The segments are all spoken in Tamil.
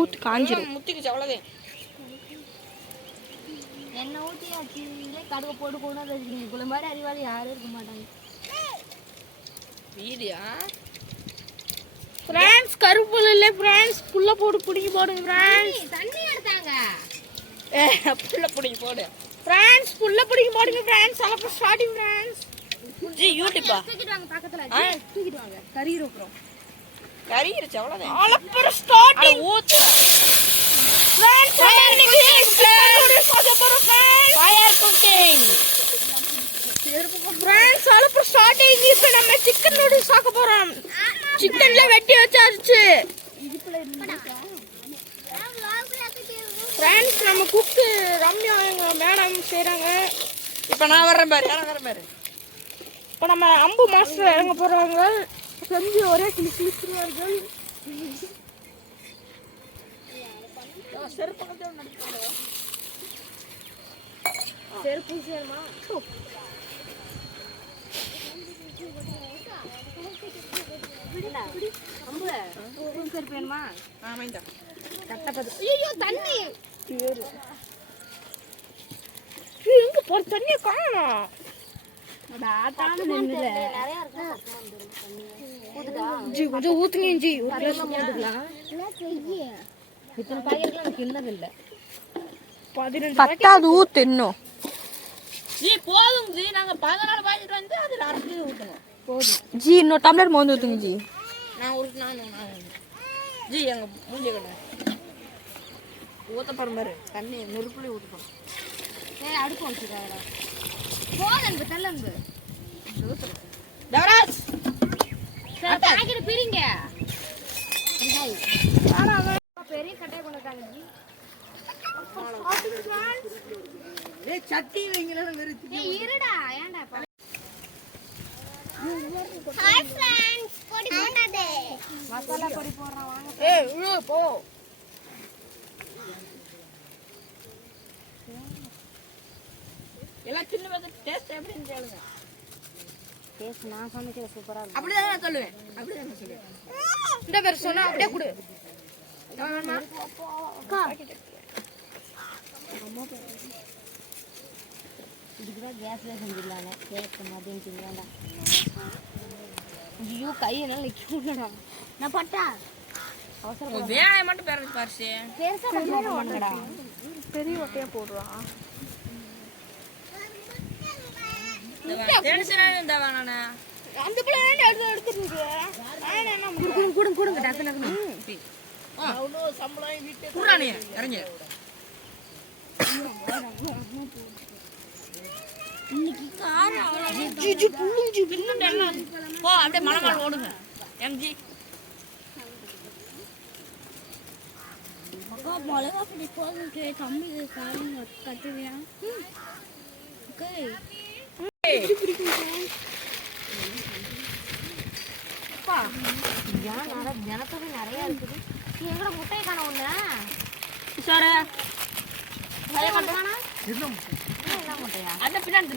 ஊற்றி காஞ்சிரும். முத்திக்குச்சு அவ்வளோதான். என்ன ஊற்றியாச்சு, கடுகு போட்டு கொண்டு வந்து வச்சுக்கீங்க. குள்ள மாதிரி அறிவாளி யாரும் இருக்க மாட்டாங்க. வீடியா ஃப்ரெண்ட்ஸ், கருப்பு இல்லை ஃப்ரெண்ட்ஸ், புல்ல போட்டு பிடிக்கி போடுங்க ஃப்ரெண்ட்ஸ். தண்ணி எடுத்தாங்க. புல்ல பிடிக்கி போடு ஃப்ரெண்ட்ஸ், புல்ல பிடிக்கி போடுங்க ஃப்ரெண்ட்ஸ். அப்புறம் ஸ்டார்டிங் ஃப்ரெண்ட்ஸ். ஜி யூடியூப்பா தூக்கிட்டு வாங்க பக்கத்துல. தூக்கிட்டு வாங்க. கறி ரோக்குறோம். கறியிருச்சு அவ்வளோதான். அப்புறம் ஸ்டார்டிங் ஊத்து ஃப்ரெண்ட்ஸ். Fire cooking friends. அப்புறம் ஸ்டார்டிங். இப்போ நம்ம சிக்கன் நூடுல்ஸ் ஆக்க போறோம். சிக்கன்ல வெட்டி வச்சாச்சு ஃப்ரெண்ட்ஸ். நம்ம குக்கு ரம்யா எங்க மேடம் செய்றாங்க. இப்போ நான் வர்றேன் பாரு. யாரும் வரேன் பாரு. இப்போ நம்ம அம்பு மாஸ்டர் இறங்க போறாங்க. செஞ்சு ஒரே கிளிக்கிறார்கள். செருப்பு சேருமா? செருப்பு வேணுமா? ஆமாம். கட்டப்பது. ஐயோ தண்ணி. எங்க போற தண்ணியை காணோம். ஜி கொஞ்சம் ஊத்துங்க ஜி. இத்தனை பாக்கெட்லாம் எனக்கு இல்லது இல்ல. 12 பத்தாவது ஊத்து இன்னும். ஜி போதும் ஜி. நாங்கள் 14 பாக்கெட் வந்து அதில் அரைச்சி ஊற்றணும். போதும் ஜி இன்னும் டம்ளர் மோந்து ஊற்றுங்க ஜி. நான் ஒரு ஜி எங்கள் மூஞ்சி கடை ஊற்றப்படுற மாதிரி தண்ணி நெருப்புலேயே ஊற்றப்படும். அடுப்பு வச்சுக்காடா. போதன்பு தள்ளன்பு தவராஜ் பாக்கெட் பிரிங்க. பெரிய கட்டையை கொண்டு வந்தாங்க ஜி. சட்டி வைங்களா இருடா ஏன்டா. ஹாய் फ्रेंड्स, பொடி போடாதே. மசாலா பொடி போடுறேன் வாங்க. ஏய் போ. எல்லாம் சின்ன வந்து டேஸ்ட் எப்படின்னு கேளுங்க. டேஸ்ட் நான் சமைக்கிற சூப்பரா இருக்கு. அப்படிதான் நான் சொல்லுவேன். அப்படிதான் நான் சொல்லுவேன். இந்த பேர் சொன்னா அப்படியே கொடு. இதுக்குதான் கேஸ்ல செஞ்சிடலாங்க. கேஸ் மதியம் செஞ்சாண்டா. ஐயோ கையெல்லாம் லிக்யூடா. நான் பட்டா அவசரம் வேலையை மட்டும் பேர பாருச்சு. பெருசா பண்ணுங்கடா. பெரிய ஒட்டையா போடுறான். டென்ஷனா இருந்தா நானே அந்த பிள்ளை எடுத்துருக்கு. கொடுங்க டக்கு டக்கு. அவ்வளோ சம்பளம் வீட்டு கூடானே இறங்க. இன்னைக்கு கார ஜி புள்ளுஞ்சி பின்ன எல்லாம் போ அப்படியே மலமால் ஓடுங்க. எம்ஜி அக்கா மிளகா பொடி போதும். தம்பி காரம் கத்துவியா? ஓகே அப்பா ஜனத்தொகை நிறைய இருக்குது. எங்கட முட்டையை காண ஒண்ணு சார் என்ன முட்டையா? அந்த பின்னாடி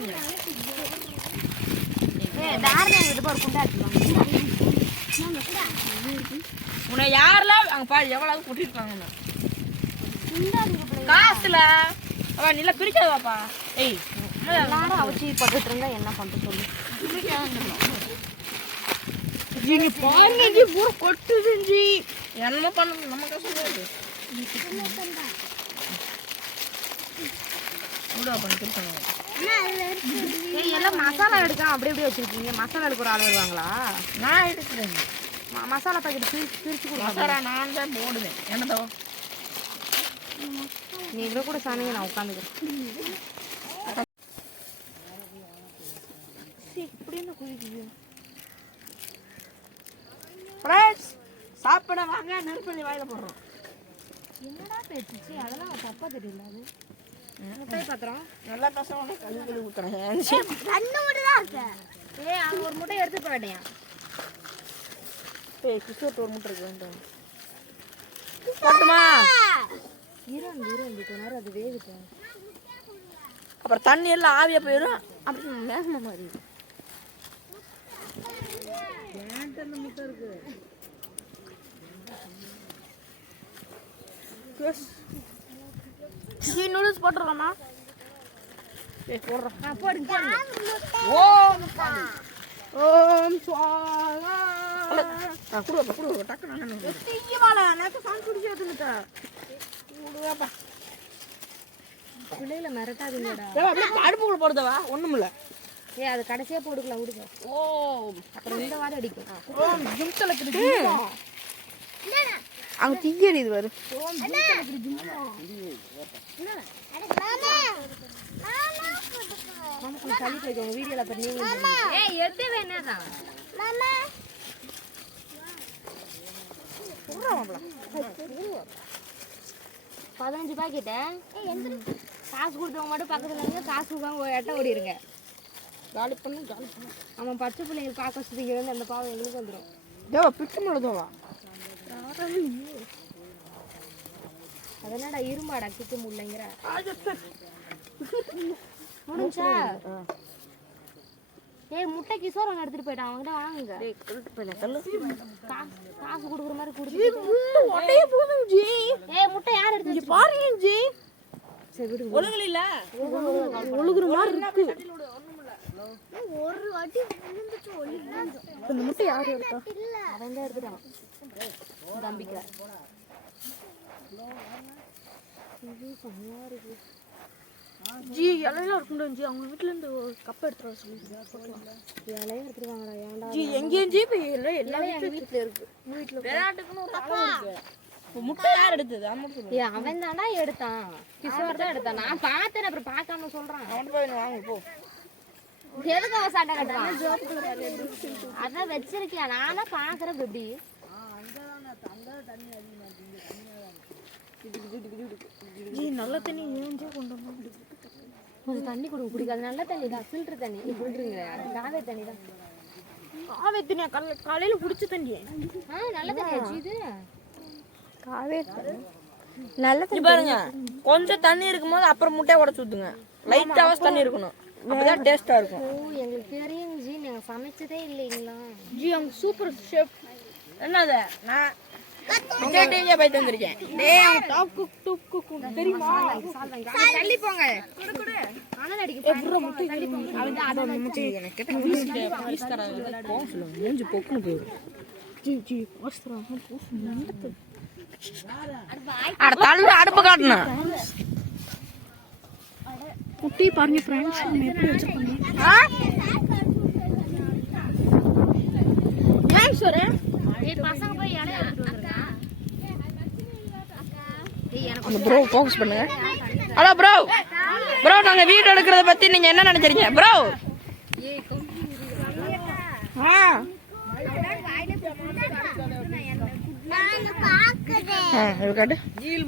தாரணை இது ஒரு குண்டா உன்னை யாரெல்லாம் அங்கே பாரு எவ்வளவு கூட்டிருக்காங்கன்னு காசுல அவ நில பிரிக்காதாப்பா. ஏய் எல்லாரும் அவச்சி பட்டுட்டு இருந்தா என்ன பண்ற சொல்லு. நீங்க பாருங்க ஜி, பூரா கொட்டுது ஜி. என்ன பண்ணணும் நம்ம கஷ்டம். எல்லாம் மசாலா எடுக்க அப்படி அப்படியே வச்சிருக்கீங்க. மசாலா எடுக்க ஒரு ஆள் வருவாங்களா? நான் எடுக்கிறேன். மசாலா பாக்கெட் பிரிச்சு மசாலா நான் தான் போடுவேன். என்னதோ நீ இவ்வளோ கூட சாமிங்க நான் உட்காந்துக்கிறேன். இப்படி என்ன குதிக்குது? சாப்பிட வாங்க. நெருப்பள்ளி வாயில போடுறோம். என்னடா பேச்சு அதெல்லாம் தப்பா தெரியல. அது முட்டை பாத்திரம் நல்லா பேசுவாங்க. கழுவி ஊத்துறேன். ரெண்டு முட்டை தான் இருக்கு. அது ஒரு முட்டை எடுத்துக்க வேண்டியா? கிஷோர் ஒரு முட்டை இருக்கு வேண்டும் போட்டுமா? இருந்து கொஞ்ச நேரம் அது வேகுது. அப்புறம் தண்ணி எல்லாம் ஆவியா போயிடும். அப்படி வேகமா மாதிரி முட்டை இருக்கு. ஜி நூடுல்ஸ் போட்டுறலாமா? போடுறோம். போடுங்க ஓம் சுவாகா. குடு டக்குனு தீயவாள எனக்கு சாங் குடிச்சு வந்துட்டா. குடுவாப்பா. பிள்ளைகளை மிரட்டாதீங்கடா. அப்படியே அடுப்புக்குள்ள போடுதவா? ஒண்ணுமில்ல. அது கடைசியா போடுக்கலாம் விடுங்க. அப்புறம் இந்த வாரம் அடிக்கும். ஓம் ஜும்தல கிடி. அங்க தீய எரியுது பாரு. ஓம் ஜும்தல கிடி. மாமா சளி போய்க்கோங்க வீடியோல பாரு நீங்க. ஏய் எது வேணாடா. மாமா. போடுறாம்ல. 15 பாக்கெட். காசு கொடுத்தவங்க மட்டும் பக்கத்துல இருந்து காசு கொடுக்காம எட்ட ஓடிடுங்க. காலி பண்ணு. அவன் பச்சை பிள்ளைங்க பார்க்க வச்சுட்டு வந்து அந்த பாவம் எங்களுக்கு வந்துடும். தேவா பிட்டு முழுதவா. அதனடா இருமாடா கிட்ட முடியலங்கற. முடிஞ்சா? ஏய் முட்டை கிஷோர் அவன் எடுத்துட்டு போய்ட்டான். அவங்கிட்ட வாங்குங்க. டேய் கழுத்து போல கல்லு. காசு கொடுக்குற மாதிரி கொடுத்து. முட்டை ஒட்டைய போதும் ஜி. ஏய் முட்டை யார் எடுத்து இங்க பாருங்க ஜி. சரி விடு. ஒழுங்கல இல்ல ஒழுகுற மாதிரி இருக்கு. ஒரு அடி விழுந்துச்சு ஒழுகுது. இந்த முட்டை யார் எடுத்தா? அவன் தான் எடுத்துட்டான். தம்பிக்கா. இது சமையா இருக்கு. ஜி இலையில இருக்குண்டா ஜி. அவங்க வீட்ல இருந்து ஒரு கப் எடுத்துற சொல்லிருக்காங்க. இலைய எடுத்துருவாங்கடா. ஏன்டா? ஜி எங்கேயும் ஜி போய் எல்லா எங்க வீட்ல இருக்கு. வீட்ல விளையாட்டுக்குன்னு ஒரு அளவு இருக்கு. முட்டை யார் எடுத்தது? அவன் சொல்லு. ஏய் அவன் தான்டா எடுத்தான். கிஷோர் தான் எடுத்தான். நான் பார்த்தேன் அப்புறம் பார்க்காம சொல்றான். அவன் போய் வாங்க போ. எதுக்கு அவன் சண்டை கட்டுறான்? அதான் வச்சிருக்கியா? நானா பாக்குறேன் எப்படி. ஜி நல்ல தண்ணி ஏன் ஜி கொண்டு வந்து கொஞ்சம் தண்ணி கொடுங்க. குடிக்காது. நல்ல தண்ணி தான். ஃபில்டர் தண்ணி. ஃபில்டருங்க. காவே தண்ணி தான். காவே தண்ணி காலையில குடிச்ச தண்ணி. நல்ல தண்ணி ஆச்சு இது. காவே நல்ல இங்க பாருங்க, கொஞ்சம் தண்ணி இருக்கும்போது அப்புறம் முட்டையை உடைச்சு ஊத்துங்க. லைட்டாவே தண்ணி இருக்கணும். அப்பதான் டேஸ்டா இருக்கும். ஓ எங்களுக்கு தெரியும் ஜி. நீங்க சமைச்சதே இல்லைங்களா? ஜி அவங்க சூப்பர் ஷெஃப். என்னது? நான் விஜய் டிவியே போய் தந்திருக்கேன். டேய் அவங்க டாப் குக் தெரியுமா? தள்ளி போங்க. அனல் அடிக்க தள்ளி போங்க. அவன் தான் அத முட்டை எனக்கு கேட்ட போலீஸ்காரங்க கோவம் சொல்லுவாங்க. மூஞ்சி பொக்குன்னு போயிடும். ஜி ஜி வஸ்திரம் நடத்து. அட தள்ளு அடுப்பு காட்டணும். குட்டி பாருங்க ஃப்ரெண்ட்ஸ் நம்ம எப்படி வச்சிருக்கோம். ஏன் சார்? ஏய் பசங்க போய் இலைய எடுத்து வந்திருக்கா. ஏய் எனக்கு அந்த ப்ரோ ஃபோக்கஸ் பண்ணுங்க. Hello bro. ப்ரோ நாங்க வீடியோ எடுக்கிறத பத்தி நீங்க என்ன நினைக்கிறீங்க ப்ரோ?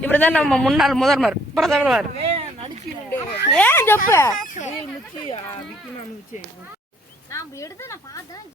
இவர்தான் நம்ம முன்னாள் முதல்வர் பிரதமர். ஏன் ஜப்பு நான் எடுத்து நான் பார்த்தேன்.